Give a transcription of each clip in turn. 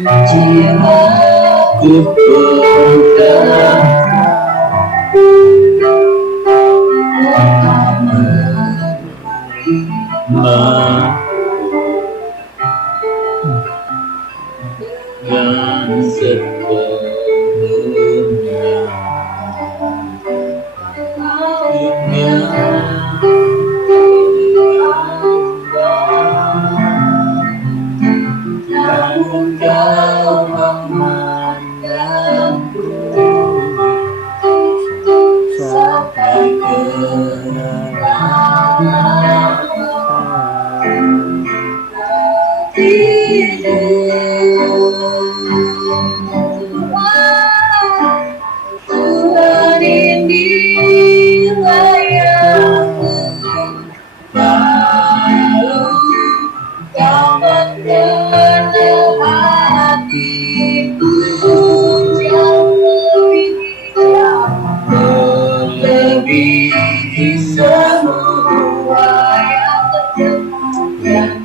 jiwaku pegang dan sepenuhnya dan kau memandangku sampai ke Tuhan inilah yang lalu kau mengenal hatiku jauh melebihi semua yang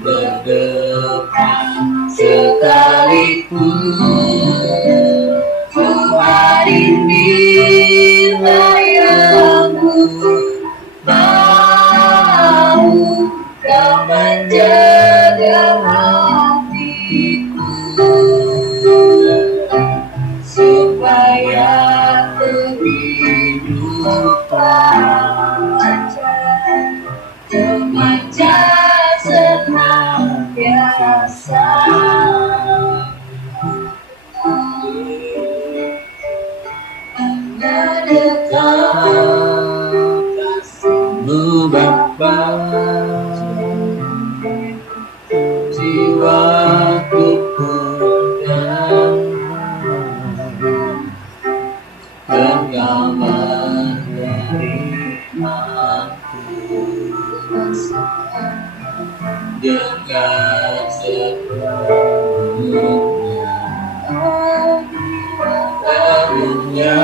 terdekat sekalipun. Tuhan inilah yang mau kau menjaga hatiku supaya kehidupan remaja senantiasa kasih-Mu Bapa, jiwaku pegang dan kau menerimaku dengan sepenuhnya karunia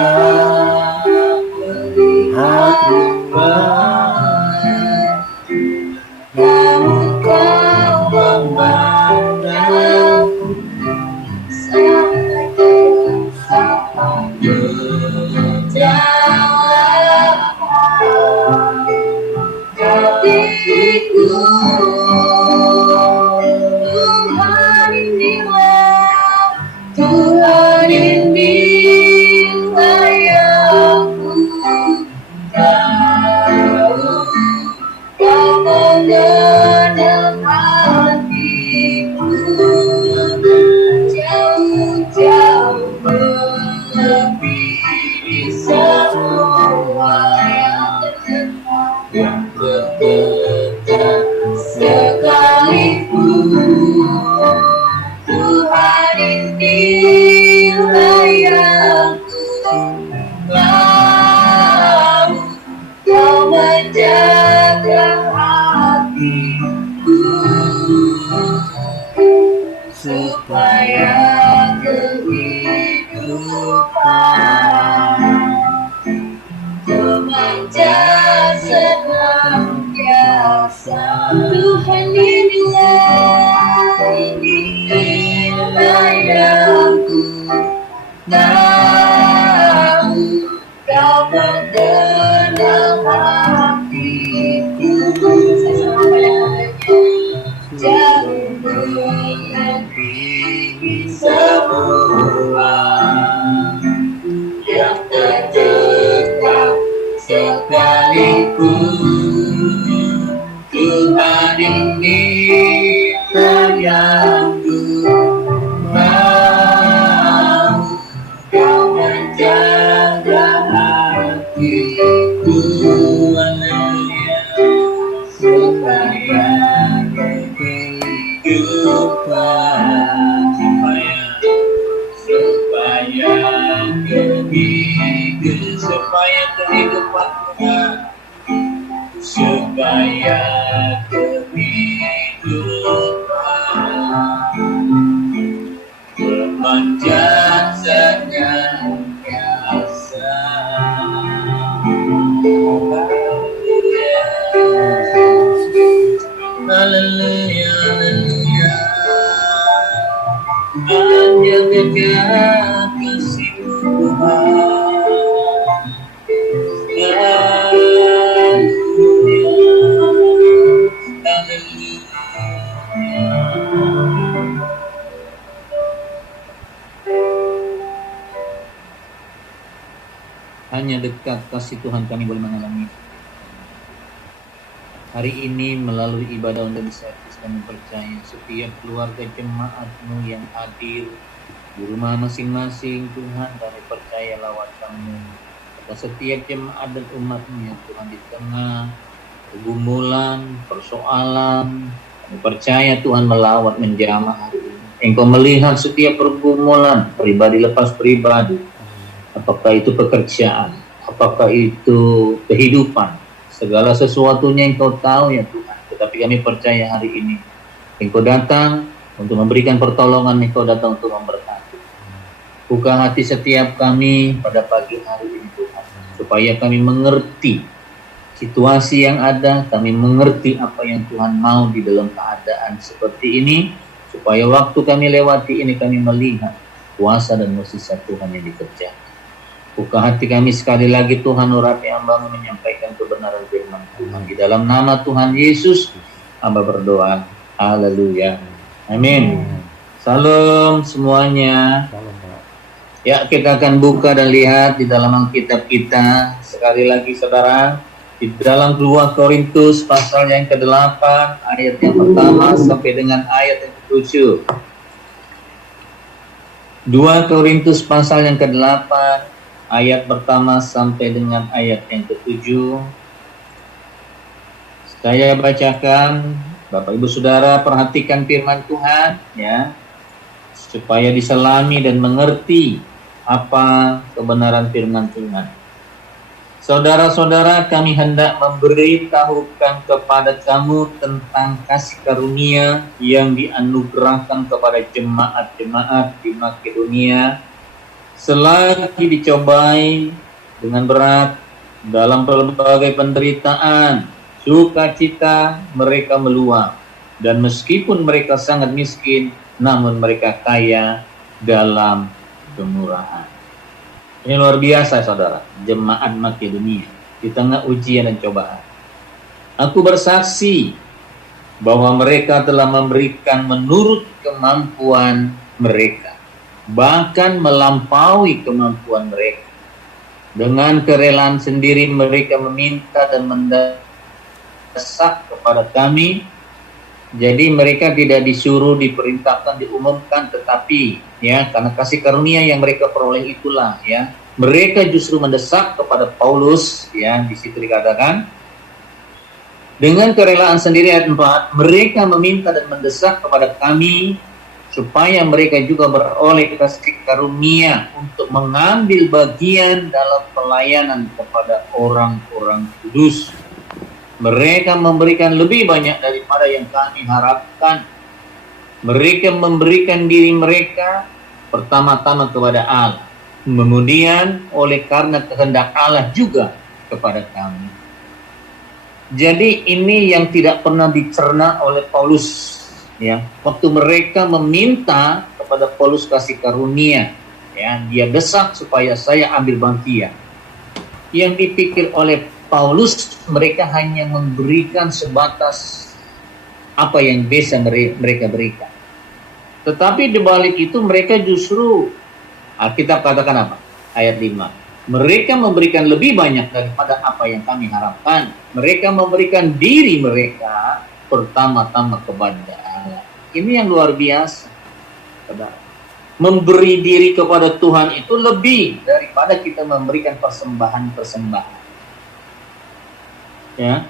melihat rumah namun kau memandangku sampai menjauh hatiku. Tuhan inilah yang tahu kau mengenal hatiku jauh-jauh melebihi semua yang terdekat sekalipun. Tuhan inilah yang mau kau menjaga hatiku supaya kehidupan remaja senantiasa. Tuhan inilah yang tahu kau mengenal hatiku jauh melebihi semua yang terdekat sekalipun. Tuhan inilah yang mau kau menjaga hatiku supaya kehidupan supaya kehidupannya supaya kehidupan memanjat senantiasa. Haleluya, haleluya. Nyatakan kasih Tuhan. Hanya dekat kasih Tuhan kami boleh mengalami. Hari ini melalui ibadah undang service kami percaya setiap keluarga jemaat-Mu yang hadir di rumah masing-masing, Tuhan kami percaya lawat Kamu atas setiap jemaat dan umat-Mu yang Tuhan di tengah pergumulan, persoalan. Kami percaya Tuhan melawat menjamah hari ini. Engkau melihat setiap pergumulan pribadi lepas pribadi, apakah itu pekerjaan, apakah itu kehidupan, segala sesuatunya Engkau tahu ya Tuhan. Tetapi kami percaya hari ini Engkau datang untuk memberikan pertolongan, Engkau datang untuk memberkati. Buka hati setiap kami pada pagi hari ini Tuhan, supaya kami mengerti situasi yang ada, kami mengerti apa yang Tuhan mau di dalam keadaan seperti ini, supaya waktu kami lewati ini kami melihat kuasa dan mukjizat Tuhan yang dikerjakan. Buka hati kami sekali lagi Tuhan, urapi hamba-Mu menyampaikan kebenaran firman Tuhan. Di dalam nama Tuhan Yesus, hamba berdoa. Haleluya. Amin. Salam semuanya. Ya, kita akan buka dan lihat di dalam Alkitab kita. Sekali lagi saudara, di dalam 2 Korintus pasal yang ke-8, ayat yang pertama sampai dengan ayat yang ke-7. 2 Korintus pasal yang ke-8, ayat pertama sampai dengan ayat yang ke-7. Saya bacakan, Bapak Ibu Saudara perhatikan firman Tuhan ya, supaya diselami dan mengerti apa kebenaran firman Tuhan. Saudara-saudara, kami hendak memberitahukan kepada kamu tentang kasih karunia yang dianugerahkan kepada jemaat-jemaat di Makedonia selagi dicobai dengan berat dalam berbagai penderitaan, sukacita mereka meluap, dan meskipun mereka sangat miskin, namun mereka kaya dalam kemurahan. Ini luar biasa saudara, jemaat Makedonia di tengah ujian dan cobaan. Aku bersaksi bahwa mereka telah memberikan menurut kemampuan mereka, bahkan melampaui kemampuan mereka. Dengan kerelaan sendiri mereka meminta dan mendesak kepada kami. Jadi mereka tidak disuruh, diperintahkan, diumumkan, tetapi ya karena kasih karunia yang mereka peroleh itulah ya, mereka justru mendesak kepada Paulus ya, di situ dikatakan dengan kerelaan sendiri ayat 4, mereka meminta dan mendesak kepada kami supaya mereka juga beroleh kasih karunia untuk mengambil bagian dalam pelayanan kepada orang-orang kudus. Mereka memberikan lebih banyak daripada yang kami harapkan. Mereka memberikan diri mereka pertama-tama kepada Allah, kemudian oleh karena kehendak Allah juga kepada kami. Jadi ini yang tidak pernah dicerna oleh Paulus ya. Waktu mereka meminta kepada Paulus kasih karunia ya, dia desak supaya saya ambil bagian. Yang dipikir oleh Paulus, mereka hanya memberikan sebatas apa yang bisa mereka berikan. Tetapi di balik itu mereka justru, Alkitab katakan apa? Ayat 5. Mereka memberikan lebih banyak daripada apa yang kami harapkan. Mereka memberikan diri mereka pertama-tama kepada Allah. Ini yang luar biasa. Memberi diri kepada Tuhan itu lebih daripada kita memberikan persembahan-persembahan. Ya,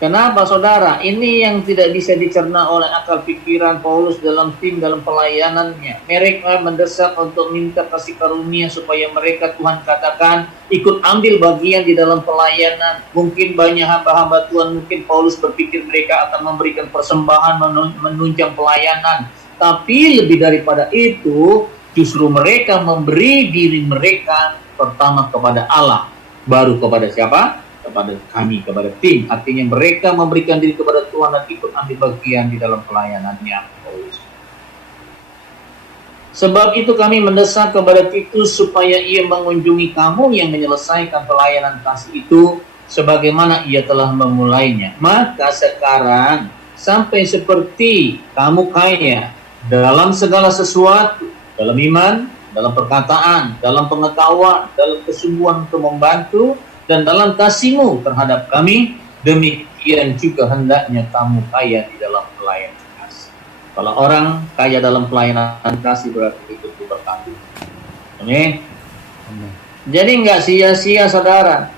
kenapa saudara? Ini yang tidak bisa dicerna oleh akal pikiran Paulus dalam pelayanannya. Mereka mendesak untuk minta kasih karunia supaya mereka, Tuhan katakan, ikut ambil bagian di dalam pelayanan. Mungkin banyak hamba-hamba Tuhan, mungkin Paulus berpikir mereka akan memberikan persembahan menunjang pelayanan. Tapi lebih daripada itu, justru mereka memberi diri mereka pertama kepada Allah, baru kepada siapa? Kepada kami, kepada tim. Artinya mereka memberikan diri kepada Tuhan dan ikut ambil bagian di dalam pelayanannya. Sebab itu kami mendesak kepada Titus supaya ia mengunjungi kamu yang menyelesaikan pelayanan kasih itu sebagaimana ia telah memulainya. Maka sekarang sampai seperti kamu kaya dalam segala sesuatu, dalam iman, dalam perkataan, dalam pengetahuan, dalam kesungguhan untuk membantu, dan dalam kasihmu terhadap kami, demikian juga hendaknya kamu kaya di dalam pelayanan. Kalau orang kaya dalam pelayanan kasih berarti itu berkati. Amin. Jadi nggak sia-sia saudara.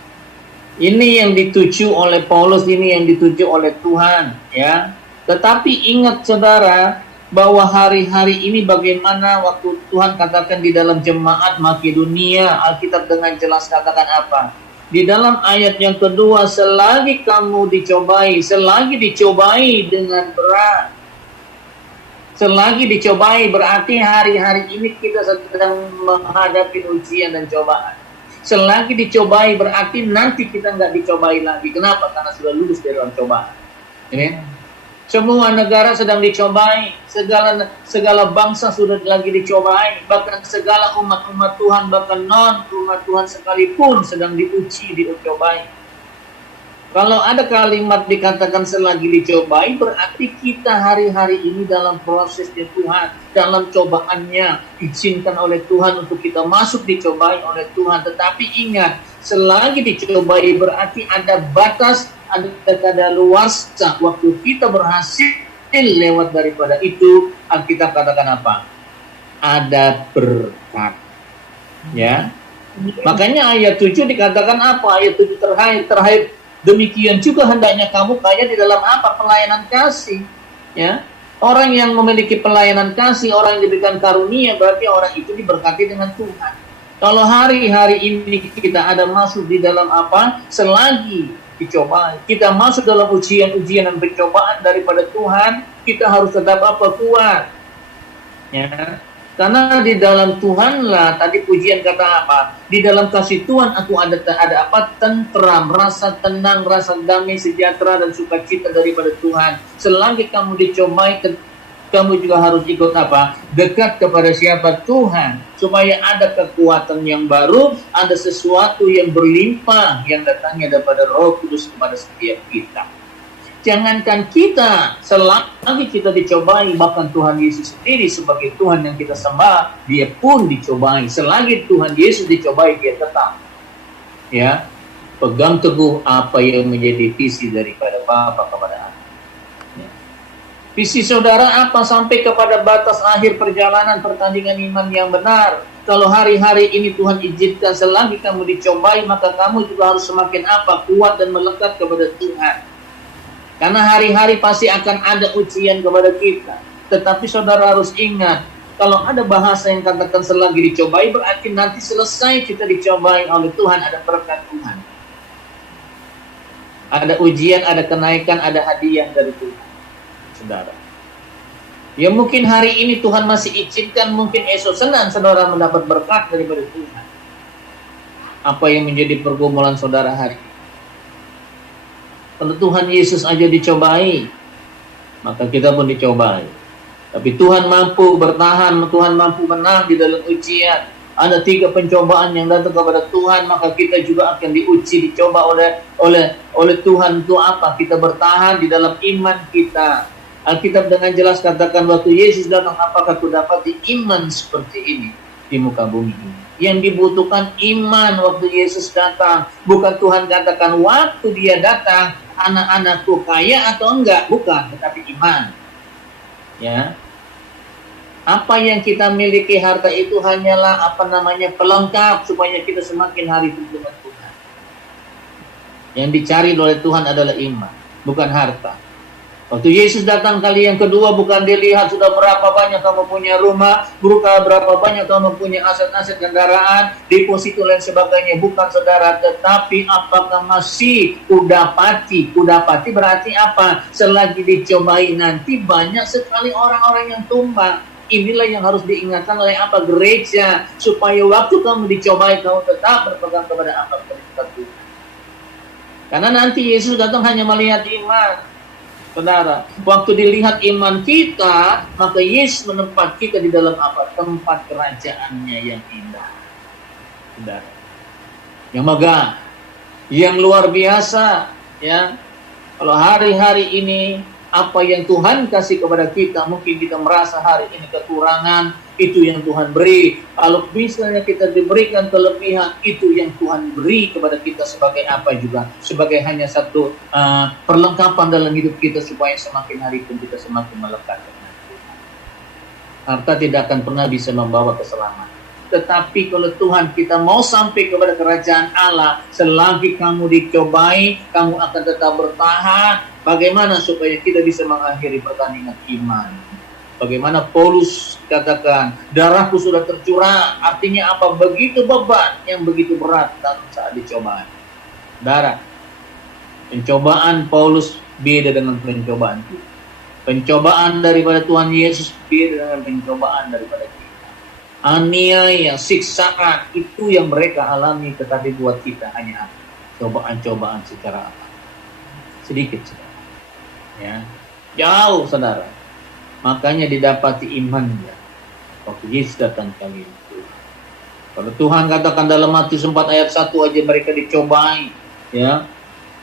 Ini yang dituju oleh Paulus, ini yang dituju oleh Tuhan, ya. Tetapi ingat saudara bahwa hari-hari ini bagaimana waktu Tuhan katakan di dalam jemaat Makedonia, Alkitab dengan jelas katakan apa? Di dalam ayat yang kedua, selagi kamu dicobai, selagi dicobai dengan berat. Selagi dicobai berarti hari-hari ini kita sedang menghadapi ujian dan cobaan. Selagi dicobai berarti nanti kita nggak dicobai lagi. Kenapa? Karena sudah lulus dari dalam cobaan. Ini semua negara sedang dicobai, segala bangsa sudah lagi dicobai, bahkan segala umat-umat Tuhan, bahkan non-umat Tuhan sekalipun sedang diuji, dicobai. Kalau ada kalimat dikatakan selagi dicobai, berarti kita hari-hari ini dalam prosesnya Tuhan, dalam cobaannya, izinkan oleh Tuhan untuk kita masuk dicobai oleh Tuhan. Tetapi ingat, selagi dicobai berarti ada batas, ada kadaluarsa. Waktu kita berhasil lewat daripada itu, Alkitab katakan apa? Ada berkat. Ya. Makanya ayat 7 dikatakan apa? Ayat 7 terakhir. Demikian juga hendaknya kamu kaya di dalam apa? Pelayanan kasih. Ya, orang yang memiliki pelayanan kasih, orang yang diberikan karunia, berarti orang itu diberkati dengan Tuhan. Kalau hari-hari ini kita ada masuk di dalam apa? Selagi dicoba, kita masuk dalam ujian-ujian dan pencobaan daripada Tuhan, kita harus tetap apa? Kuat. Ya. Karena di dalam Tuhanlah, tadi pujian kata apa? Di dalam kasih Tuhan aku ada apa? Tentram, rasa tenang, rasa damai, sejahtera dan sukacita daripada Tuhan. Selagi kamu dicobai, kamu juga harus ikut apa? Dekat kepada siapa? Tuhan. Supaya ada kekuatan yang baru, ada sesuatu yang berlimpah yang datangnya daripada Roh Kudus kepada setiap kita. Jangankan kita, selagi kita dicobai, bahkan Tuhan Yesus sendiri sebagai Tuhan yang kita sembah, dia pun dicobai. Selagi Tuhan Yesus dicobai, dia tetap ya pegang teguh apa yang menjadi visi daripada Bapa kepada Anak. Ya. Visi saudara apa? Sampai kepada batas akhir perjalanan pertandingan iman yang benar. Kalau hari-hari ini Tuhan izinkan selagi kamu dicobai, maka kamu juga harus semakin apa? Kuat dan melekat kepada Tuhan. Karena hari-hari pasti akan ada ujian kepada kita. Tetapi saudara harus ingat, kalau ada bahasa yang katakan selagi dicobai, berarti nanti selesai kita dicobai oleh Tuhan, ada berkat Tuhan. Ada ujian, ada kenaikan, ada hadiah dari Tuhan. Saudara. Ya mungkin hari ini Tuhan masih izinkan, mungkin esok senang saudara mendapat berkat daripada Tuhan. Apa yang menjadi pergumulan saudara hari ini? Kalau Tuhan Yesus aja dicobai, maka kita pun dicobai. Tapi Tuhan mampu bertahan, Tuhan mampu menang di dalam ujian. Ada 3 pencobaan yang datang kepada Tuhan, maka kita juga akan diuji, dicoba oleh Tuhan. Itu apa? Kita bertahan di dalam iman kita. Alkitab dengan jelas katakan waktu Yesus datang, apakah kudapat di iman seperti ini di muka bumi ini? Yang dibutuhkan iman waktu Yesus datang. Bukan Tuhan katakan waktu dia datang, anak-anakku kaya atau enggak, bukan, tetapi iman. Ya. Apa yang kita miliki harta itu hanyalah pelengkap supaya kita semakin hari dengan Tuhan. Yang dicari oleh Tuhan adalah iman, bukan harta. Waktu Yesus datang kali yang kedua, bukan dilihat sudah berapa banyak kamu punya rumah, berapa banyak kamu punya aset-aset kendaraan, deposito dan sebagainya, bukan saudara, tetapi apakah masih kudapati? Kudapati berarti apa? Selagi dicobai nanti banyak sekali orang-orang yang tumbang. Inilah yang harus diingatkan oleh apa? Gereja, supaya waktu kamu dicobai kamu tetap berpegang kepada apa? Perintah Tuhan. Karena nanti Yesus datang hanya melihat iman. Saudara, waktu dilihat iman kita, maka Yesus menempat kita di dalam apa? Tempat kerajaannya yang indah. Saudara, yang megah, yang luar biasa, ya. Kalau hari-hari ini apa yang Tuhan kasih kepada kita, mungkin kita merasa hari ini kekurangan, itu yang Tuhan beri. Kalau misalnya kita diberikan kelebihan, itu yang Tuhan beri kepada kita sebagai apa juga, sebagai hanya satu perlengkapan dalam hidup kita supaya semakin hari pun kita semakin melekat dengan Tuhan. Harta tidak akan pernah bisa membawa keselamatan. Tetapi kalau Tuhan kita mau sampai kepada kerajaan Allah, selagi kamu dicobai, kamu akan tetap bertahan. Bagaimana supaya kita bisa mengakhiri pertandingan iman? Bagaimana Paulus katakan, darahku sudah tercurah. Artinya apa? Begitu beban yang begitu berat dan saat dicobai. Darah. Pencobaan Paulus beda dengan pencobaan kita. Pencobaan daripada Tuhan Yesus beda dengan pencobaan daripada kita. Aniaya, siksaan itu yang mereka alami, tetapi buat kita hanya cobaan-cobaan secara apa? Sedikit, saudara. Ya, jauh, saudara. Makanya didapati imannya waktu Yesus datang kali itu. Kalau Tuhan katakan dalam Matius 4 ayat 1 aja mereka dicobai, ya,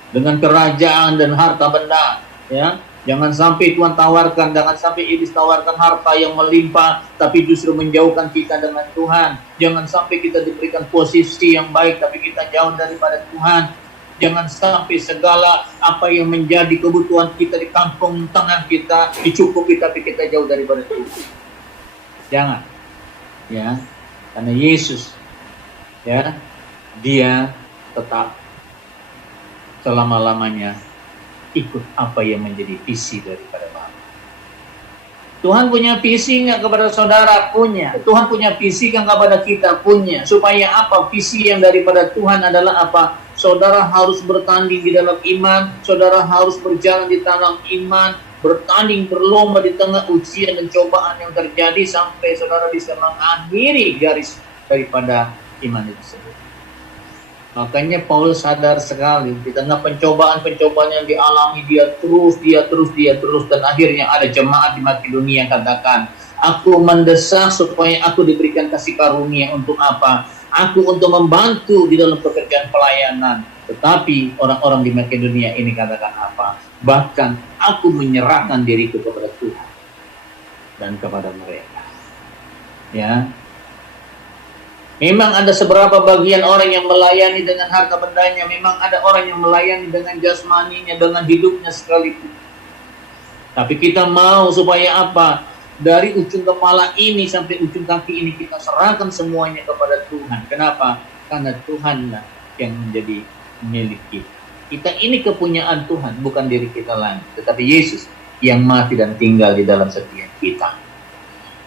dengan kerajaan dan harta benda, ya. Jangan sampai Tuhan tawarkan, jangan sampai iblis tawarkan harta yang melimpah, tapi justru menjauhkan kita dengan Tuhan. Jangan sampai kita diberikan posisi yang baik, tapi kita jauh daripada Tuhan. Jangan sampai segala apa yang menjadi kebutuhan kita di kampung tangan kita dicukupi, tapi kita jauh daripada Tuhan. Jangan, ya, karena Yesus, ya, Dia tetap selama-lamanya ikut apa yang menjadi visi daripada Bapa. Tuhan punya visi nggak kepada saudara? Punya. Tuhan punya visi nggak kepada kita? Punya. Supaya apa? Visi yang daripada Tuhan adalah apa? Saudara harus bertanding di dalam iman. Saudara harus berjalan di dalam iman. Bertanding, berlomba di tengah ujian dan cobaan yang terjadi sampai saudara bisa mengakhiri garis daripada iman itu sendiri. Makanya Paulus sadar sekali di tengah pencobaan-pencobaan yang dialami dia terus dan akhirnya ada jemaat di Makedonia yang katakan, aku mendesak supaya aku diberikan kasih karunia untuk apa? Aku untuk membantu di dalam pekerjaan pelayanan. Tetapi orang-orang di Makedonia ini katakan apa? Bahkan aku menyerahkan diriku kepada Tuhan dan kepada mereka. Ya. Memang ada seberapa bagian orang yang melayani dengan harta bendanya. Memang ada orang yang melayani dengan jasmaninya, dengan hidupnya sekalipun. Tapi kita mau supaya apa? Dari ujung kepala ini sampai ujung kaki ini kita serahkan semuanya kepada Tuhan. Kenapa? Karena Tuhanlah yang menjadi milik kita. Kita ini kepunyaan Tuhan, bukan diri kita lagi. Tetapi Yesus yang mati dan tinggal di dalam setiap kita.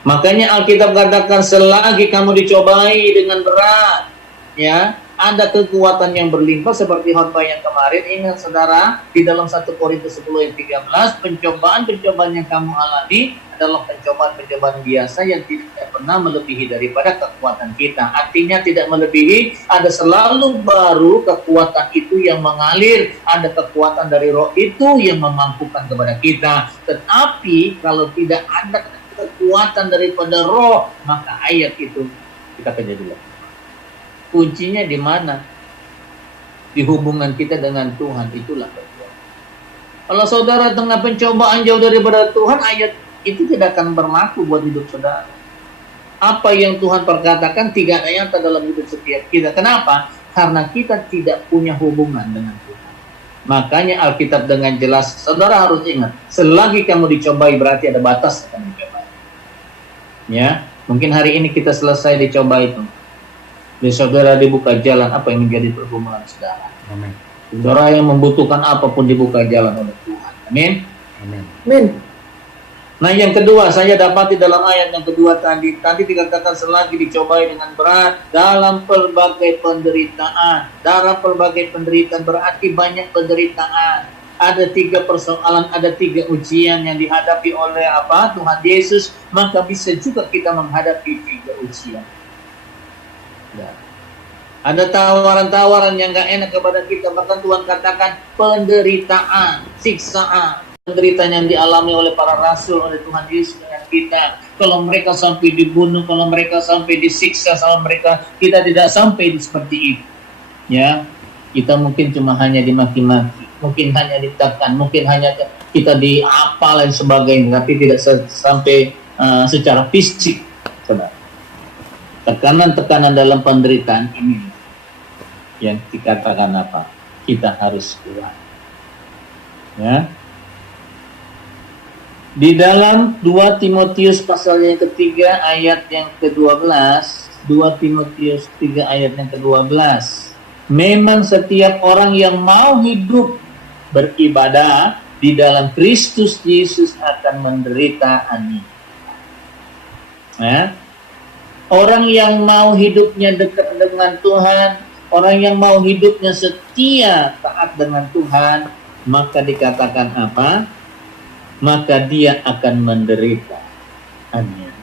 Makanya Alkitab katakan selagi kamu dicobai dengan berat, ya, ada kekuatan yang berlimpah seperti khotbah yang kemarin. Ingat saudara, di dalam 1 Korintus 10 ayat 13, pencobaan-pencobaan yang kamu alami adalah pencobaan-pencobaan biasa yang tidak pernah melebihi daripada kekuatan kita. Artinya tidak melebihi, ada selalu baru kekuatan itu yang mengalir, ada kekuatan dari Roh itu yang memampukan kepada kita. Tetapi kalau tidak ada kekuatan daripada Roh, maka ayat itu kita kerja dulu. Kuncinya di mana? Di hubungan kita dengan Tuhan, itulah kekuatan. Kalau saudara tengah pencobaan jauh daripada Tuhan, ayat itu tidak akan berlaku buat hidup saudara. Apa yang Tuhan perkatakan tidak ada nyata dalam hidup setiap kita. Kenapa? Karena kita tidak punya hubungan dengan Tuhan. Makanya Alkitab dengan jelas, saudara harus ingat, selagi kamu dicobai berarti ada batas akan dicobai. Ya, mungkin hari ini kita selesai dicoba itu. Di saudara dibuka jalan, apa yang menjadi pergumulan saudara? Amin. Saudara yang membutuhkan apapun dibuka jalan oleh Tuhan. Amin. Amin. Amin. Nah, yang kedua saya dapati dalam ayat yang kedua tadi dikatakan selagi dicobai dengan berat dalam pelbagai penderitaan. Dalam pelbagai penderitaan berarti banyak penderitaan. Ada 3 persoalan, ada 3 ujian yang dihadapi oleh apa? Tuhan Yesus, maka bisa juga kita menghadapi 3 ujian. Ya. Ada tawaran-tawaran yang gak enak kepada kita, bahkan Tuhan katakan penderitaan, siksaan. penderitaan yang dialami oleh para rasul, oleh Tuhan Yesus dengan kita. Kalau mereka sampai dibunuh, kalau mereka sampai disiksa, kalau mereka, kita tidak sampai seperti itu. Ya, kita mungkin cuma hanya dimaki-maki, mungkin hanya ditekan, mungkin hanya kita diapa dan sebagainya, tapi tidak sampai secara fisik, saudara. Tekanan-tekanan dalam penderitaan ini yang dikatakan apa? Kita harus kuat. Ya. Di dalam 2 Timotius pasal yang ketiga ayat yang ke-12, 2 Timotius 3 ayat yang ke-12. Memang setiap orang yang mau hidup beribadah di dalam Kristus Yesus akan menderita aniaya. Ya. Orang yang mau hidupnya dekat dengan Tuhan, orang yang mau hidupnya setia taat dengan Tuhan, maka dikatakan apa? Maka dia akan menderita aniaya.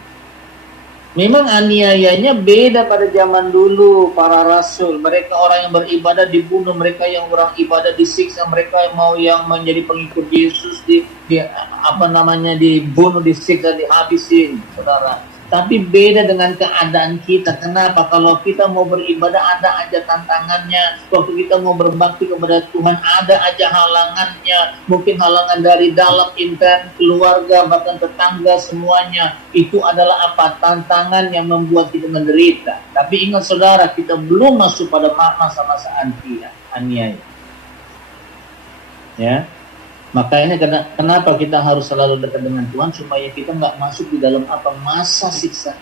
Memang aniayanya beda pada zaman dulu, para rasul. Mereka orang yang beribadah dibunuh, mereka yang orang ibadah disiksa, mereka yang mau yang menjadi pengikut Yesus dibunuh, disiksa, dihabisin, saudara. Tapi beda dengan keadaan kita. Kenapa? Kalau kita mau beribadah ada aja tantangannya. Waktu kita mau berbakti kepada Tuhan ada aja halangannya. Mungkin halangan dari dalam, intern, keluarga, bahkan tetangga, semuanya. Itu adalah apa? Tantangan yang membuat kita menderita. Tapi ingat saudara, kita belum masuk pada masa-masa aniaya. Ya. Makanya kenapa kita harus selalu dekat dengan Tuhan, supaya kita nggak masuk di dalam apa masa siksa.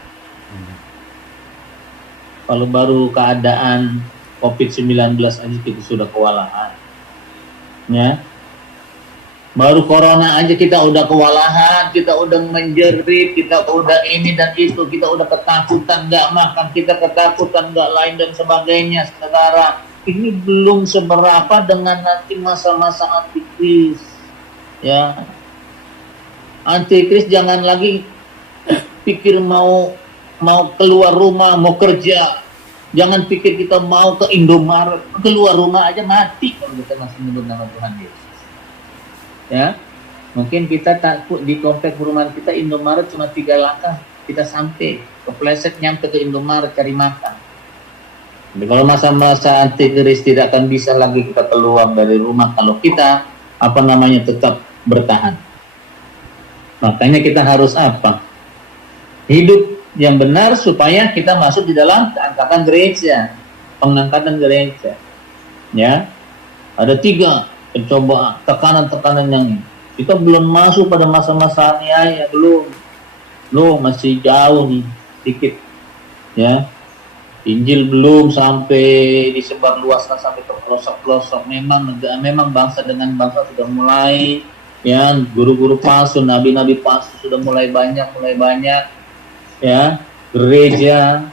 Kalau baru keadaan COVID-19 aja kita sudah kewalahan, ya. Baru corona aja kita udah kewalahan, kita udah menjerit, kita udah ini dan itu, kita udah ketakutan nggak makan, kita ketakutan nggak lain dan sebagainya, saudara. Ini belum seberapa dengan nanti masa-masa antikris. Ya, antikris jangan lagi pikir mau keluar rumah, mau kerja. Jangan pikir kita mau ke Indomaret, keluar rumah aja mati kalau kita masih menyebut nama Tuhan Yesus. Ya, mungkin kita takut di komplek perumahan kita Indomaret cuma 3 langkah kita sampai, kepleset nyampe ke Indomaret cari makan. Jadi kalau masa-masa antikris tidak akan bisa lagi kita keluar dari rumah kalau kita tetap bertahan. Makanya kita harus apa? Hidup yang benar supaya kita masuk di dalam keangkatan gereja, pengangkatan gereja. Ya, ada 3 pencobaan, tekanan-tekanan yang ini. Kita belum masuk pada masa-masa aniaya, belum masih jauh nih, sedikit. Ya, Injil belum sampai disebar luaskan sampai ke pelosok-pelosok. Memang bangsa dengan bangsa sudah mulai, ya, guru-guru palsu, nabi-nabi palsu sudah mulai banyak, ya. Gereja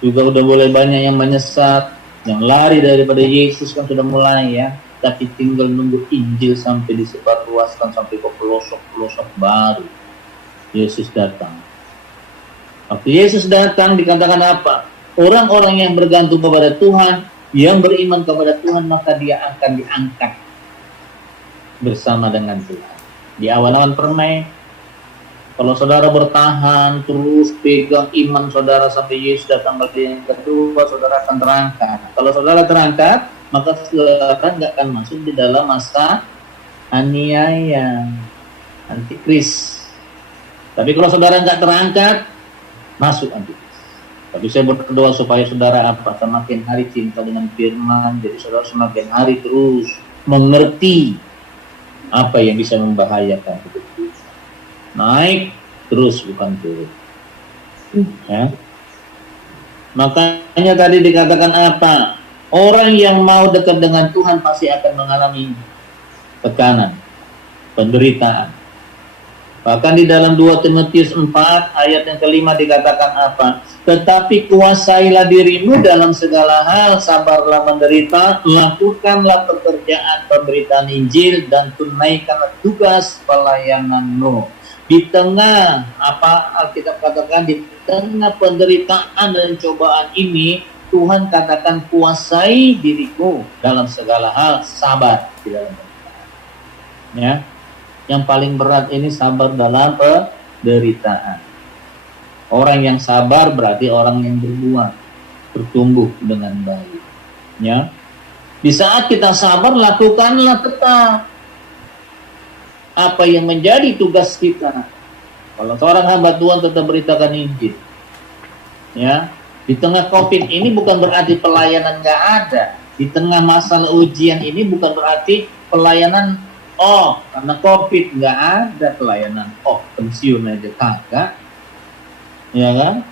juga udah mulai banyak yang menyesat, yang lari daripada Yesus kan sudah mulai, ya. Tapi tinggal nunggu Injil sampai disebar luaskan sampai ke pelosok-pelosok baru Yesus datang. Waktu Yesus datang dikatakan apa? Orang-orang yang bergantung kepada Tuhan, yang beriman kepada Tuhan, maka dia akan diangkat bersama dengan Tuhan. Di awan-awan permai, kalau saudara bertahan, terus pegang iman saudara sampai Yesus datang kali yang kedua, saudara akan terangkat. Kalau saudara terangkat, maka saudara nggak akan masuk di dalam masa aniaya, antikris. Tapi kalau saudara nggak terangkat, masuk antikris. Tapi saya berdoa supaya saudara semakin hari cinta dengan firman, jadi saudara semakin hari terus mengerti apa yang bisa membahayakan hidup kita. Naik terus bukan turun. Ya. Makanya tadi dikatakan apa? Orang yang mau dekat dengan Tuhan pasti akan mengalami tekanan, penderitaan. Bahkan di dalam 2 Timotius 4 ayat yang ke-5 dikatakan apa? Tetapi kuasailah dirimu dalam segala hal, sabarlah menderita, lakukanlah pekerjaan pemberitaan Injil dan tunaikanlah tugas pelayananmu. Di tengah Alkitab katakan, di tengah penderitaan dan cobaan ini, Tuhan katakan kuasai diriku dalam segala hal, sabar di dalam penderitaan. Ya. Yang paling berat ini sabar dalam penderitaan. Orang yang sabar berarti orang yang berbuah, bertumbuh dengan baik. Ya. Di saat kita sabar, lakukanlah tetap apa yang menjadi tugas kita. Kalau seorang hamba Tuhan tetap beritakan Injil. Ya. Di tengah COVID ini bukan berarti pelayanan nggak ada. Di tengah masalah ujian ini bukan berarti pelayanan karena COVID nggak ada pelayanan. Pensiun aja kagak. Ya kan?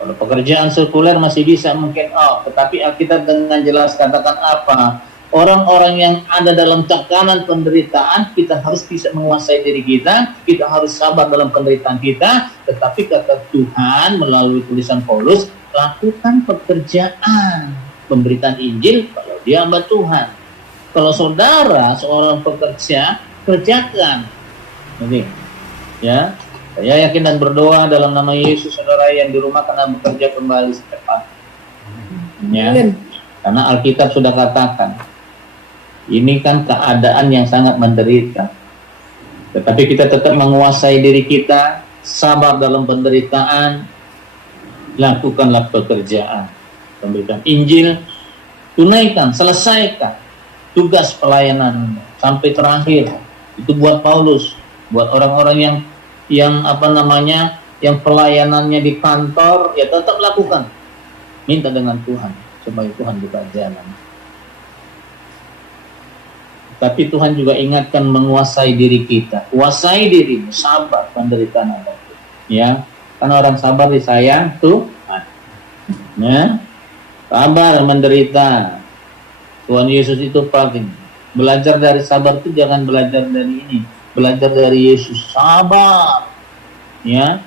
Kalau pekerjaan sekuler masih bisa mungkin tetapi Alkitab dengan jelas katakan apa? Orang-orang yang ada dalam tekanan penderitaan, kita harus bisa menguasai diri kita harus sabar dalam penderitaan kita, tetapi kata Tuhan melalui tulisan Paulus, lakukan pekerjaan pemberitaan Injil kalau dia hamba Tuhan. Kalau saudara seorang pekerja, kerjakan. Oke. Ya. Saya yakin dan berdoa dalam nama Yesus, saudara yang di rumah kena bekerja kembali secepatnya. Ya. Karena Alkitab sudah katakan, ini kan keadaan yang sangat menderita. Tetapi kita tetap menguasai diri kita, sabar dalam penderitaan, lakukanlah pekerjaan pemberitaan Injil, tunaikan, selesaikan tugas pelayanan sampai terakhir. Itu buat Paulus, buat orang-orang yang pelayanannya di kantor, ya tetap lakukan. Minta dengan Tuhan supaya Tuhan buka jalan. Tapi Tuhan juga ingatkan menguasai diri kita. Kuasai dirimu, sabar penderitaan apapun. Ya, karena orang sabar disayang Tuhan. Ya, sabar menderita. Tuhan Yesus itu paling belajar dari sabar itu jangan belajar dari ini, belajar dari Yesus. Sabar. Ya,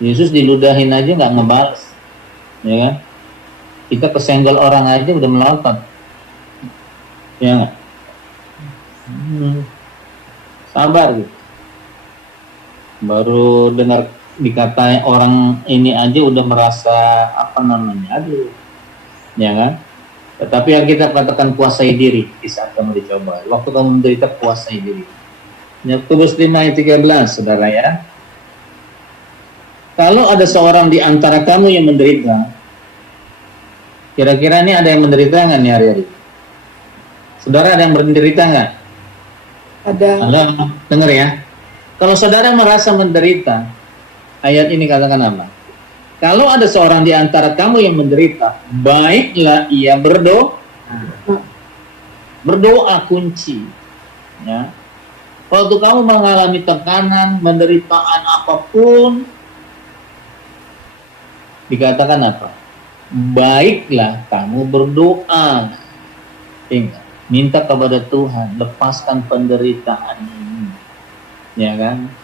Yesus diludahin aja nggak ngebalas. Ya kan? Kita kesenggol orang aja udah melotot. Ya nggak? Sabar gitu. Baru dengar dikatain orang ini aja udah merasa aduh, ya kan? Tetapi yang kita katakan kuasai diri di saat kamu dicoba. Waktu kamu menderita kuasai diri. Yakobus 5 ayat 13, saudara ya. Kalau ada seorang di antara kamu yang menderita, kira-kira ini ada yang menderita nggak nih hari-hari? Saudara ada yang menderita nggak? Ada. Dengar ya. Kalau saudara merasa menderita, ayat ini katakan apa? Kalau ada seorang di antara kamu yang menderita, baiklah ia berdoa. Berdoa kunci. Ya. Waktu kamu mengalami tekanan, penderitaan apapun, dikatakan apa? Baiklah kamu berdoa. Ingat, minta kepada Tuhan, lepaskan penderitaan ini. Ya kan?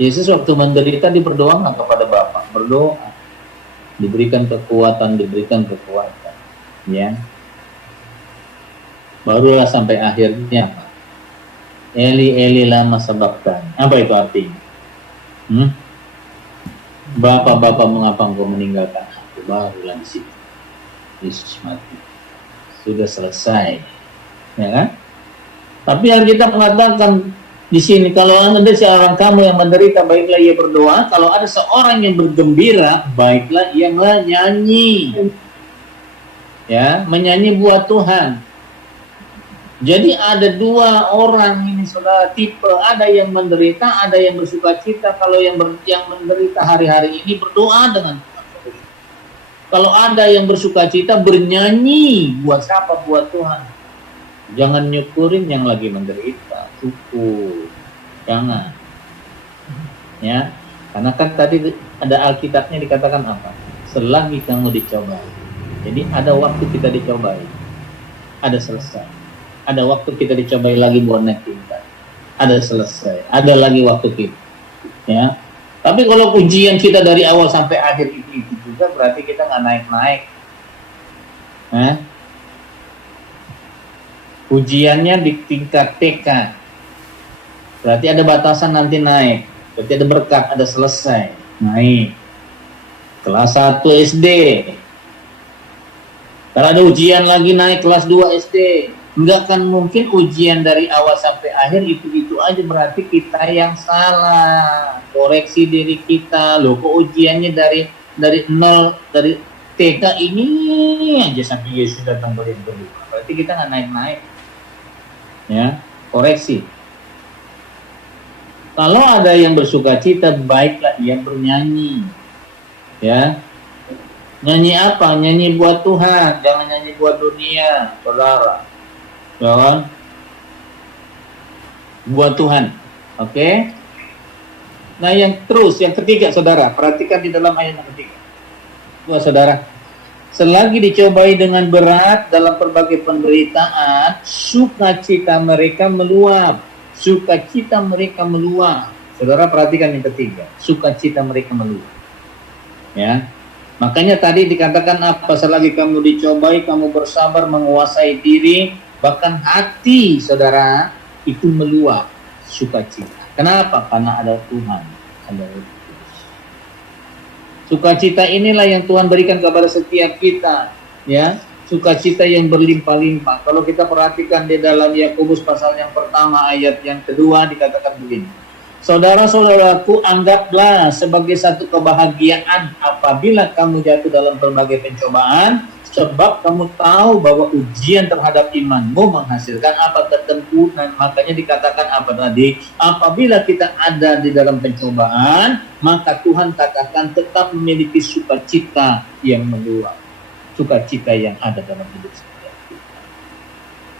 Yesus waktu menderita diberdoa nggak kepada Bapa? Berdoa. Diberikan kekuatan. Ya. Barulah sampai akhirnya apa? Eli Eli lama sabachthani. Apa itu artinya? Bapa mengapa engkau meninggalkan aku? Barulah di situ Yesus mati. Sudah selesai. Ya kan? Tapi yang kita mengatakan di sini, kalau ada seorang kamu yang menderita, baiklah ia berdoa. Kalau ada seorang yang bergembira, baiklah ia menyanyi. Ya, menyanyi buat Tuhan. Jadi ada dua orang ini, saudara, tipe. Ada yang menderita, ada yang bersukacita. Kalau yang menderita hari-hari ini berdoa dengan Tuhan. Kalau ada yang bersukacita, bernyanyi. Buat siapa? Buat Tuhan. Jangan nyukurin yang lagi menderita. Syukur. Jangan. Ya. Karena kan tadi ada Alkitabnya dikatakan apa? Selagi kamu dicobai. Jadi ada waktu kita dicobai. Ada selesai. Ada waktu kita dicobai lagi buat naik tingkat. Ada selesai. Ada lagi waktu kita. Ya. Tapi kalau ujian kita dari awal sampai akhir itu juga berarti kita nggak naik-naik. Ujiannya di tingkat TK. Berarti ada batasan nanti naik. Berarti ada berkat, ada selesai. Naik. Kelas 1 SD. Kalau ada ujian lagi naik kelas 2 SD. Nggak akan mungkin ujian dari awal sampai akhir itu aja, berarti kita yang salah. Koreksi diri kita, loh kok ujiannya dari nol, dari TK ini aja sampai Yesus datang beli-beli. Berarti kita nggak naik-naik. Ya, koreksi. Kalau ada yang bersuka cita, baiklah ia bernyanyi. Ya, nyanyi apa? Nyanyi buat Tuhan, jangan nyanyi buat dunia, saudara. Jangan buat Tuhan, oke? Nah, yang ketiga, saudara, perhatikan di dalam ayat yang ketiga. Buat saudara, selagi dicobai dengan berat dalam berbagai penderitaan, sukacita mereka meluap. Sukacita mereka meluap. Saudara perhatikan yang ketiga, sukacita mereka meluap. Ya, makanya tadi dikatakan apa? Selagi kamu dicobai, kamu bersabar, menguasai diri, bahkan hati saudara itu meluap sukacita. Kenapa? Karena ada Tuhan, ada Yesus. Sukacita inilah yang Tuhan berikan kepada setiap kita, ya. Sukacita yang berlimpah-limpah. Kalau kita perhatikan di dalam Yakobus pasal yang pertama ayat yang kedua dikatakan begini. Saudara-saudaraku, anggaplah sebagai satu kebahagiaan apabila kamu jatuh dalam berbagai pencobaan, sebab kamu tahu bahwa ujian terhadap imanmu menghasilkan apa? Ketekunan. Makanya dikatakan apa tadi? Apabila kita ada di dalam pencobaan, maka Tuhan katakan tetap memiliki sukacita yang meluap. Sukacita yang ada dalam hidup kita.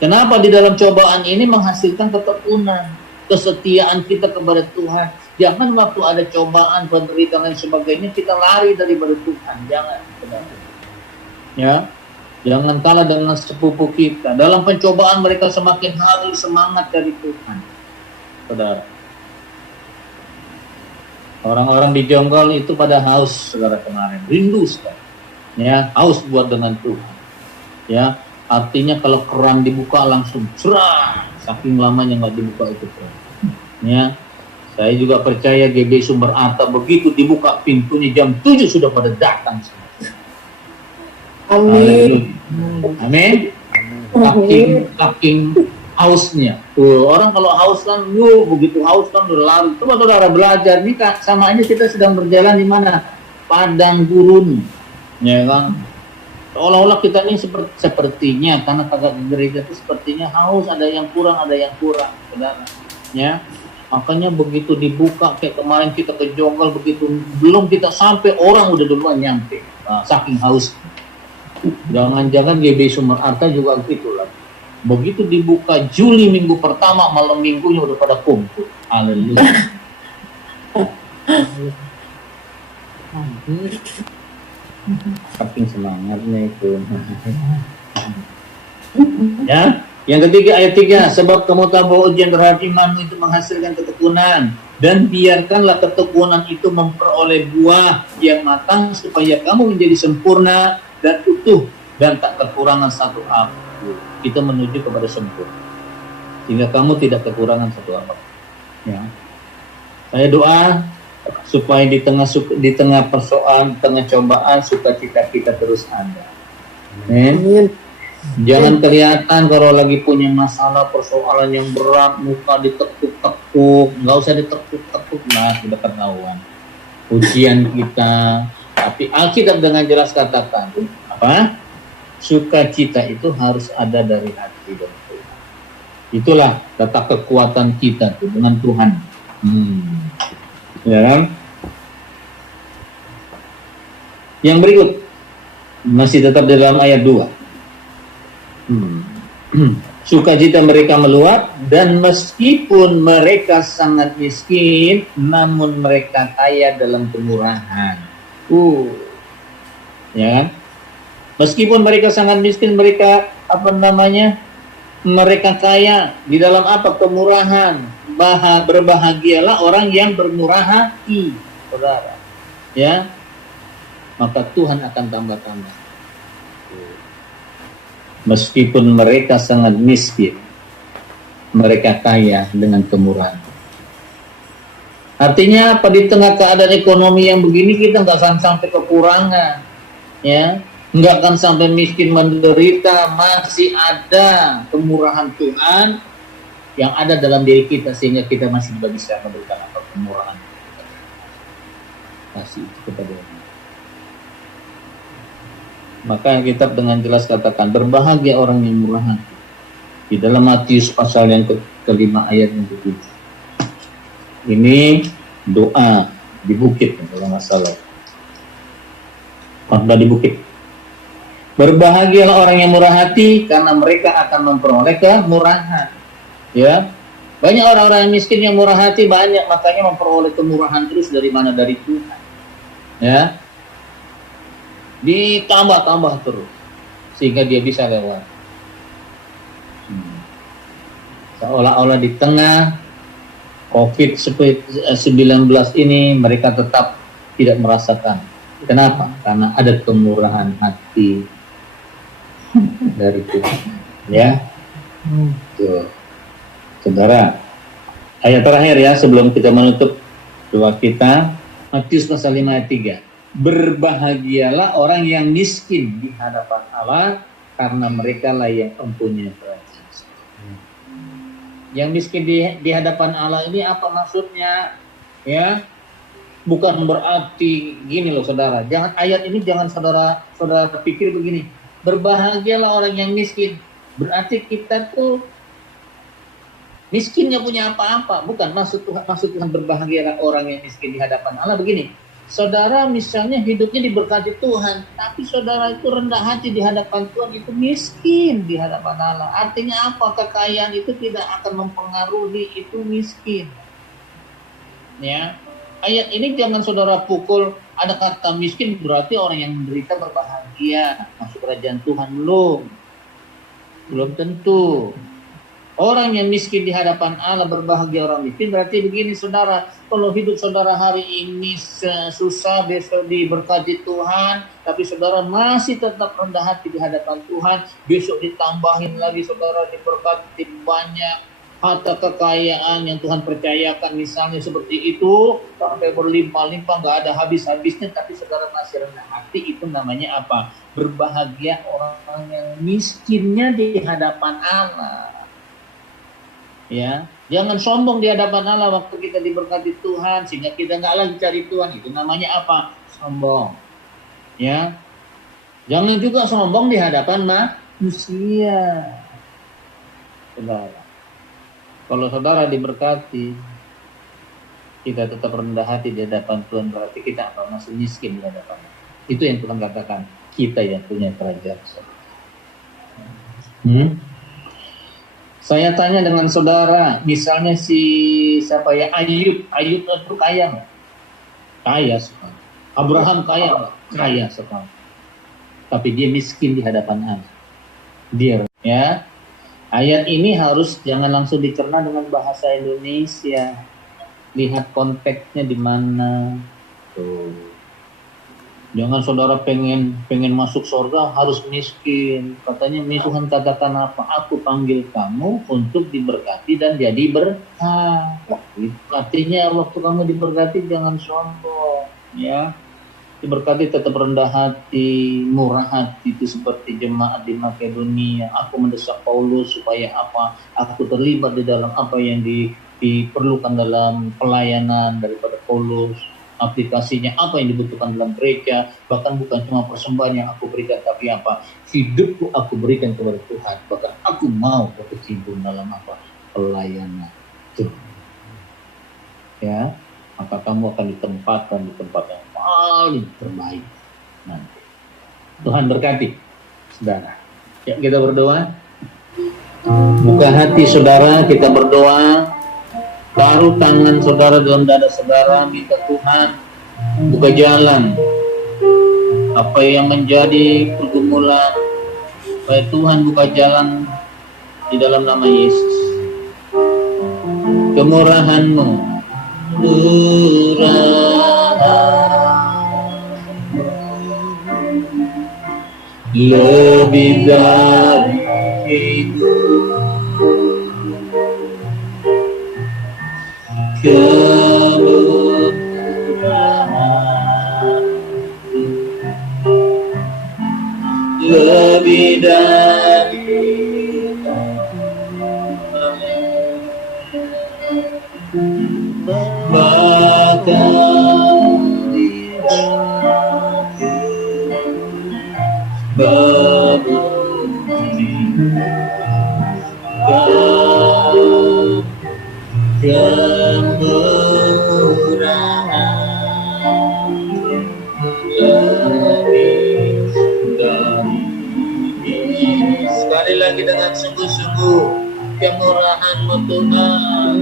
Kenapa di dalam cobaan ini menghasilkan ketekunan, kesetiaan kita kepada Tuhan. Jangan waktu ada cobaan, penderitaan dan sebagainya kita lari daripada Tuhan. Jangan. Ya, jangan kalah dengan sepupu kita. Dalam pencobaan mereka semakin hari semangat dari Tuhan. Saudara. Orang-orang di Jonggol itu pada haus, saudara, kemarin. Rindu sekali. Ya, haus buat dengan Tuhan. Ya, artinya kalau keran dibuka langsung cerah, saking lamanya nggak dibuka itu keran. Ya, saya juga percaya GB Sumber Arta begitu dibuka pintunya jam 7 sudah pada datang semua. Amin. Amin. Saking hausnya. Tuh, orang kalau haus kan, begitu haus kan udah lari. Coba saudara belajar nih, sama aja kita sedang berjalan di mana? Padang gurun. Ya kan, seolah-olah kita ini sepertinya karena kagak gereja itu sepertinya haus, ada yang kurang, saudara. Ya, makanya begitu dibuka kayak kemarin kita ke Jonggol, begitu belum kita sampai orang udah duluan nyampe, saking haus. Jangan-jangan GB Sumber Arta juga gitulah. Begitu dibuka Juli minggu pertama, malam minggunya udah pada kumpul. Haleluya. Saking semangatnya itu. Ya, yang ketiga ayat 3, sebab kamu tahu bahwa ujian terhadap imanmu itu menghasilkan ketekunan, dan biarkanlah ketekunan itu memperoleh buah yang matang supaya kamu menjadi sempurna dan utuh dan tak kekurangan satu apapun. Kita menuju kepada sempurna sehingga kamu tidak kekurangan satu apapun. Ya, saya doa supaya di tengah persoalan, tengah cobaan, sukacita kita terus ada. Amin. Jangan kelihatan kalau lagi punya masalah, persoalan yang berat, muka ditekuk-tekuk. Nggak usah ditekuk-tekuk lah, sudah ketahuan ujian kita. Tapi Alkitab dengan jelas katakan apa? Sukacita itu harus ada dari hati dan Tuhan. Itulah data kekuatan kita dengan Tuhan. Ya kan? Yang berikut masih tetap dalam ayat 2. Sukacita mereka meluap, dan meskipun mereka sangat miskin, namun mereka kaya dalam kemurahan. Ya kan? Meskipun mereka sangat miskin, mereka mereka kaya di dalam apa? Kemurahan. Berbahagialah orang yang bermurah hati, saudara. Ya, maka Tuhan akan tambah-tambah. Meskipun mereka sangat miskin, mereka kaya dengan kemurahan. Artinya apa? Di tengah keadaan ekonomi yang begini kita nggak sampai kekurangan, ya. nggak akan sampai miskin menderita. Masih ada kemurahan Tuhan yang ada dalam diri kita sehingga kita masih bisa memberikan apa kemurahan. Kasih itu kepada Allah. Maka kitab dengan jelas katakan, berbahagia orang yang murah hati. Di dalam Matius pasal yang kelima ayat yang ke-7. Ini doa di bukit kalau nggak salah. Khotbah di bukit. Berbahagialah orang yang murah hati karena mereka akan memperoleh kemurahan. Ya, banyak orang-orang miskin yang murah hati banyak, makanya memperoleh kemurahan terus dari mana? Dari Tuhan. Ya, ditambah-tambah terus sehingga dia bisa lewat. Seolah-olah di tengah COVID-19 ini mereka tetap tidak merasakan. Kenapa? Karena ada kemurahan hati dari Tuhan. Ya, tuh. Saudara, ayat terakhir ya sebelum kita menutup doa kita, Matius pasal 5 ayat 3. Berbahagialah orang yang miskin di hadapan Allah karena mereka lah yang mempunyai kerajaan. Yang miskin di hadapan Allah ini apa maksudnya? Ya, bukan berarti gini loh saudara. Jangan ayat ini jangan saudara pikir begini. Berbahagialah orang yang miskin. Berarti kita tuh miskin nggak punya apa-apa. Bukan maksud Tuhan berbahagialah orang yang miskin di hadapan Allah begini. Saudara misalnya hidupnya diberkati Tuhan, tapi saudara itu rendah hati di hadapan Tuhan, itu miskin di hadapan Allah. Artinya apa? Kekayaan itu tidak akan mempengaruhi itu miskin. Ya, ayat ini jangan saudara pukul. Ada kata miskin berarti orang yang menderita berbahagia masuk kerajaan Tuhan. Belum tentu. Orang yang miskin di hadapan Allah berbahagia orang miskin berarti begini saudara, kalau hidup saudara hari ini susah, besok diberkati Tuhan, tapi saudara masih tetap rendah hati di hadapan Tuhan, besok ditambahin lagi saudara diberkati banyak harta kekayaan yang Tuhan percayakan misalnya seperti itu, sampai berlimpah-limpah nggak ada habis-habisnya, tapi saudara masih rendah hati, itu namanya apa? Berbahagia orang yang miskinnya di hadapan Allah. Ya, jangan sombong di hadapan Allah waktu kita diberkati Tuhan sehingga kita nggak lagi cari Tuhan, itu namanya apa? Sombong. Ya, jangan juga sombong di hadapan manusia. Saudara, kalau saudara diberkati, kita tetap rendah hati di hadapan Tuhan, berarti kita akan masih miskin di hadapan. Itu yang Tuhan katakan, kita yang punya kerajaan. Saya tanya dengan saudara, misalnya siapa ya, Ayub itu kaya nggak? Kaya sekali. Abraham kaya nggak? Kaya sekali. Tapi dia miskin di hadapan Allah. Dia, ya. Ayat ini harus jangan langsung dicerna dengan bahasa Indonesia. Lihat konteksnya di mana. Tuh. Jangan saudara pengen masuk surga harus miskin. Katanya Tuhan katakan apa? Aku panggil kamu untuk diberkati dan jadi berkah. Artinya waktu kamu diberkati jangan sombong, ya. Diberkati tetap rendah hati, murah hati, itu seperti jemaat di Makedonia. Aku mendesak Paulus supaya apa? Aku terlibat di dalam apa yang diperlukan dalam pelayanan daripada Paulus. Aplikasinya apa yang dibutuhkan dalam gereja, bahkan bukan cuma persembahan yang aku berikan, tapi apa? Hidupku aku berikan kepada Tuhan, bahkan aku mau berkecimpung dalam apa? Pelayanan. Tuh. Ya, maka kamu akan ditempatkan di tempat yang paling terbaik nanti. Tuhan berkati, saudara. Ya, kita berdoa. Buka hati saudara, kita berdoa. Taruh tangan saudara dalam dada saudara, minta Tuhan buka jalan apa yang menjadi pergumulan, supaya Tuhan buka jalan di dalam nama Yesus. Kemurahan-Mu, lebih dari itu. lebih dari bahkan berbukti kemurahan lebih dari ini. Sekali lagi dengan sungguh-sungguh, kemurahan-Mu Tuhan,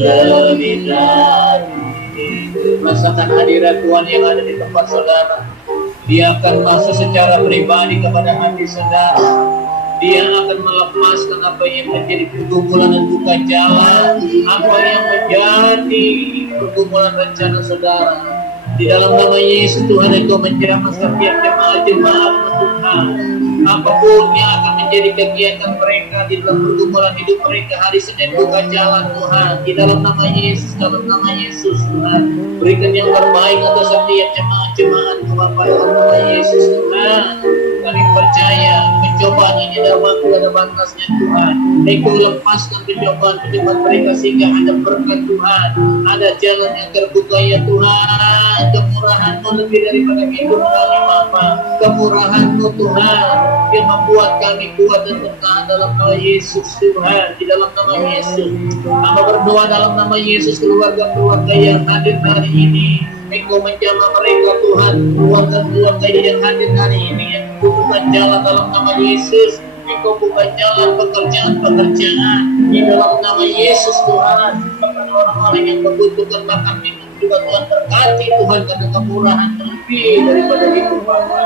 lebih dari itu. Rasakan hadirat Tuhan yang ada di tempat saudara. Dia akan masuk secara pribadi kepada hati saudara. Dia akan melepaskan apa yang menjadi pergumulan dan duka jalan, apa yang menjadi pergumulan rencana saudara. Di dalam nama Yesus Tuhan, Engkau menjamah setiap jemaat-jemaat Tuhan. Apapun yang akan menjadi kegiatan mereka di dalam pergumulan hidup mereka hari Senin buka jalan Tuhan. Di dalam nama Yesus, dalam nama Yesus Tuhan, berikan yang terbaik untuk setiap jemaat-jemaat Bapa dalam nama Yesus Tuhan. Kami percaya pencobaan ini ada waktu, ada batasnya Tuhan. Engkau lepaskan pencobaan mereka sehingga ada berkat Tuhan, ada jalan yang terbuka ya Tuhan. Kemurahan-Mu lebih daripada hidup kami Bapa. Kemurahan-Mu Tuhan yang membuat kami kuat dan bertahan dalam nama Yesus Tuhan. Di dalam nama Yesus, Hamba berdoa dalam nama Yesus, keluarga-keluarga yang hadir hari ini, Engkau menjamah mereka Tuhan, keluarga-keluarga yang hadir hari ini, yang membuka jalan dalam nama Yesus. Engkau buka jalan pekerjaan-pekerjaan di dalam nama Yesus Tuhan. Bahkan orang-orang yang membutuhkan makan minum juga Tuhan berkati Tuhan, karena kemurahan lebih daripada itu Bapa.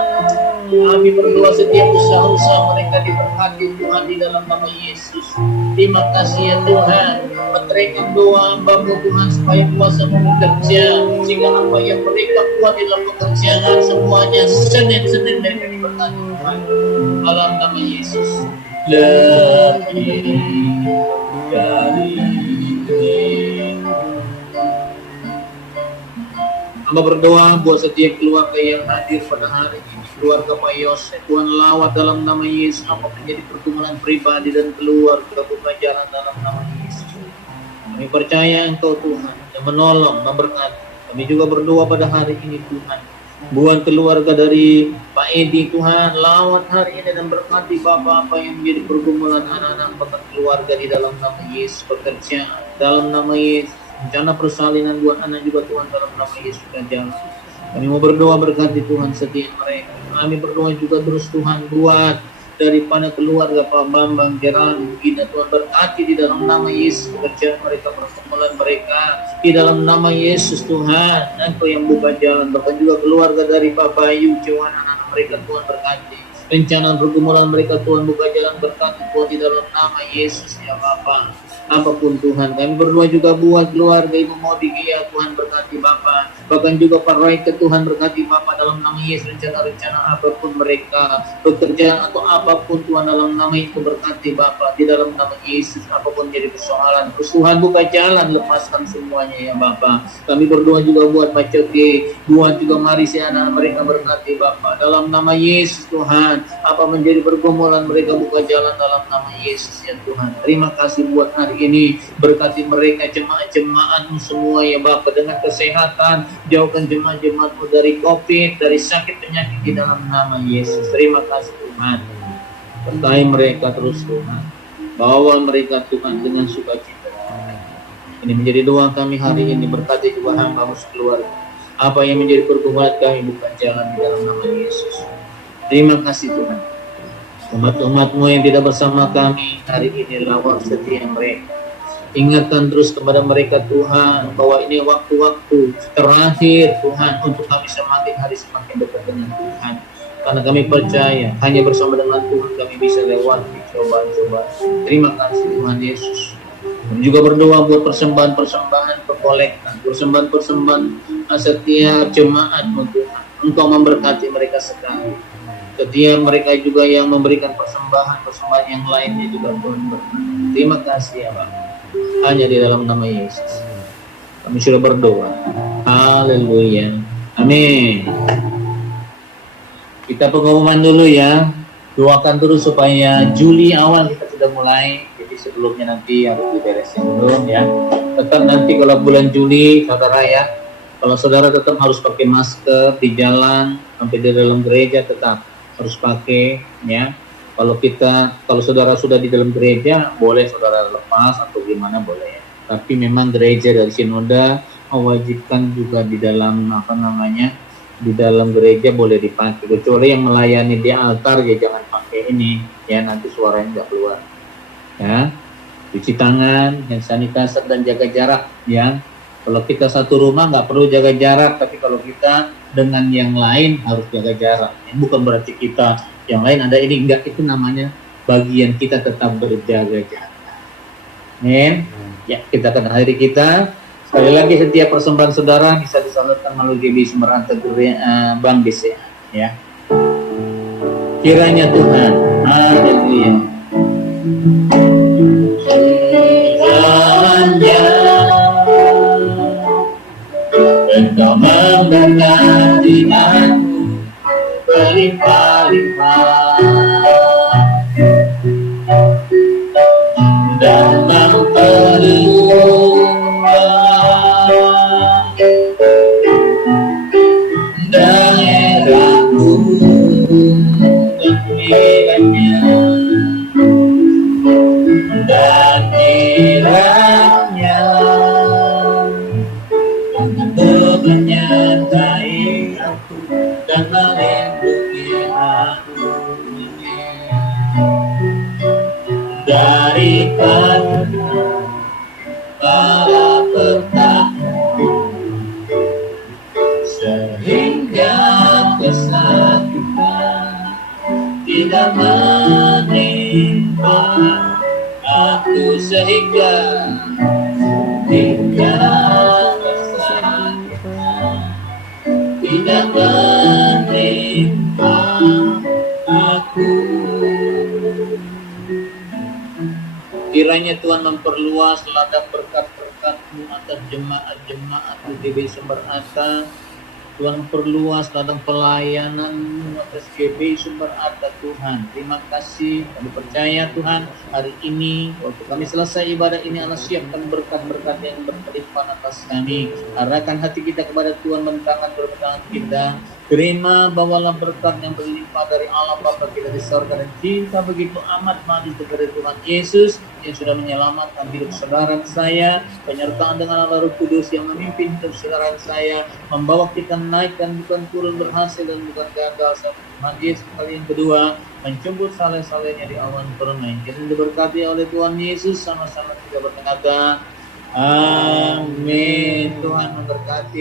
Kami berdoa setiap usaha-usaha mereka diberkati Tuhan di dalam nama Yesus. Terima kasih ya Tuhan. Menerima doa hamba-Mu Tuhan supaya kuasa bekerja, sehingga apa yang mereka buat di dalam pekerjaan semuanya Senin mereka diberkati Tuhan. Dalam nama Yesus. Lebih dari ini. Hamba berdoa buat setiap keluarga yang hadir pada hari ini, keluarga Pak Yosef, Tuhan lawat dalam nama Yesus, apa menjadi pergumulan pribadi dan keluarga buka jalan dalam nama Yesus. Kami percaya Engkau Tuhan yang menolong, memberkati. Kami juga berdoa pada hari ini Tuhan, buat keluarga dari Pak Edi Tuhan, lawat hari ini dan berkati Bapak apa yang menjadi pergumulan anak-anak bahkan keluarga di dalam nama Yesus, pekerjaan dalam nama Yesus. Rencana persalinan buat anak juga Tuhan dalam nama Yesus dan jalan. Kami mau berdoa berkati Tuhan setiap mereka. Kami berdoa juga terus Tuhan buat daripada keluarga Pak Bambang, Gerald, Gina Tuhan berkati di dalam nama Yesus pekerjaan mereka, pertemuan mereka di dalam nama Yesus Tuhan. Engkau yang buka jalan. Bahkan juga keluarga dari Pak Bayu, Johan, anak-anak mereka Tuhan berkati. Rencana pergumulan mereka Tuhan buka jalan berkati Tuhan di dalam nama Yesus ya Bapa. Apapun Tuhan, kami berdoa juga buat keluarga Ibu Modi ya Tuhan berkati Bapa. Bahkan juga para rakyat Tuhan berkati Bapa dalam nama Yesus. Rencana-rencana apapun mereka, pekerjaan atau apapun Tuhan dalam nama itu berkati Bapa. Di dalam nama Yesus apapun jadi persoalan, terus Tuhan buka jalan, lepaskan semuanya ya Bapa. Kami berdoa juga buat Macoki, buat juga Marisi anak mereka berkati Bapa. Dalam nama Yesus Tuhan, apa menjadi pergumulan mereka buka jalan dalam nama Yesus ya Tuhan. Terima kasih buat hari ini, berkati mereka jemaat-jemaat-Mu semua ya Bapa dengan kesehatan, jauhkan jemaat-jemaat-Mu dari COVID, dari sakit penyakit di dalam nama Yesus. Terima kasih Tuhan, berkahi mereka terus Tuhan, bawa mereka Tuhan dengan sukacita. Ini menjadi doa kami hari ini, berkati juga hamba-Mu sekeluarga, apa yang menjadi pergumulan kami bukan jalan di dalam nama Yesus. Terima kasih Tuhan. Umat-umat-Mu yang tidak bersama kami hari ini, lawat setiap mereka. Ingatkan terus kepada mereka Tuhan, bahwa ini waktu-waktu terakhir Tuhan, untuk kami semakin hari semakin dekat dengan Tuhan. Karena kami percaya, hanya bersama dengan Tuhan kami bisa lewati cobaan-cobaan. Terima kasih Tuhan Yesus. Kami juga berdoa buat persembahan-persembahan pekolektan, persembahan-persembahan setiap jemaat-Mu Tuhan. Engkau memberkati mereka sekali. Setiap mereka juga yang memberikan persembahan-persembahan yang lainnya juga Tuhan berkati. Terima kasih ya Pak. Hanya di dalam nama Yesus. Kami sudah berdoa. Haleluya. Amin. Kita pengumuman dulu ya. Doakan terus supaya Juli awal kita sudah mulai. Jadi sebelumnya nanti harus diberesin dulu ya. Tetap nanti kalau bulan Juli, saudara ya, kalau saudara tetap harus pakai masker di jalan, sampai di dalam gereja tetap harus pakai ya. Kalau saudara sudah di dalam gereja, boleh saudara lepas atau gimana boleh ya. Tapi memang gereja dari Sinode mewajibkan juga di dalam di dalam gereja boleh dipakai, kecuali yang melayani di altar ya jangan pakai ini ya, nanti suaranya nggak keluar ya. Cuci tangan, hand sanitizer dan jaga jarak ya. Kalau kita satu rumah nggak perlu jaga jarak, tapi kalau kita dengan yang lain harus jaga jarak. Bukan berarti kita yang lain ada ini, enggak, itu namanya bagian kita tetap berjaga jarak. Ya, kita akan akhiri kita. Sekali lagi setiap persembahan saudara bisa disalurkan melalui GB Sumber Arta Bank BCA ya. Kiranya Tuhan, haleluya. Kiranya Engkau memberkati aku berlimpah-limpah dan memperluas daerahku pemilihannya, dan kiranya Engkau menyertai aku dan melindungi aku daripada para petaka, sehingga kesakitan tidak menimpa aku, sehingga kesakitan tidak menimpa aku. Kiranya Tuhan memperluas ladang berkat-berkat-Mu atas jemaat-jemaat GB Sumber Arta. Tuhan perluas ladang pelayanan-Mu atas GB Sumber Arta Tuhan. Terima kasih, kami percaya Tuhan hari ini waktu kami selesai ibadah ini, Allah siapkan berkat-berkat yang berlimpah atas kami. Arahkan hati kita kepada Tuhan, bentangan kita. Terima, bawalah berkat yang berlimpah dari Allah Bapa kita di surga, dan cinta begitu amat manis kepada Tuhan Yesus yang sudah menyelamatkan hidup saudara saya, penyertaan dengan Allah Roh Kudus yang memimpin hidup saudara saya, membawa kita naik dan bukan turun, berhasil dan bukan gagal. Tuhan Yesus kali yang kedua menjemput saleh-salehnya di awan permai. Kita diberkati oleh Tuhan Yesus, sama-sama kita berkata amin. Tuhan memberkati.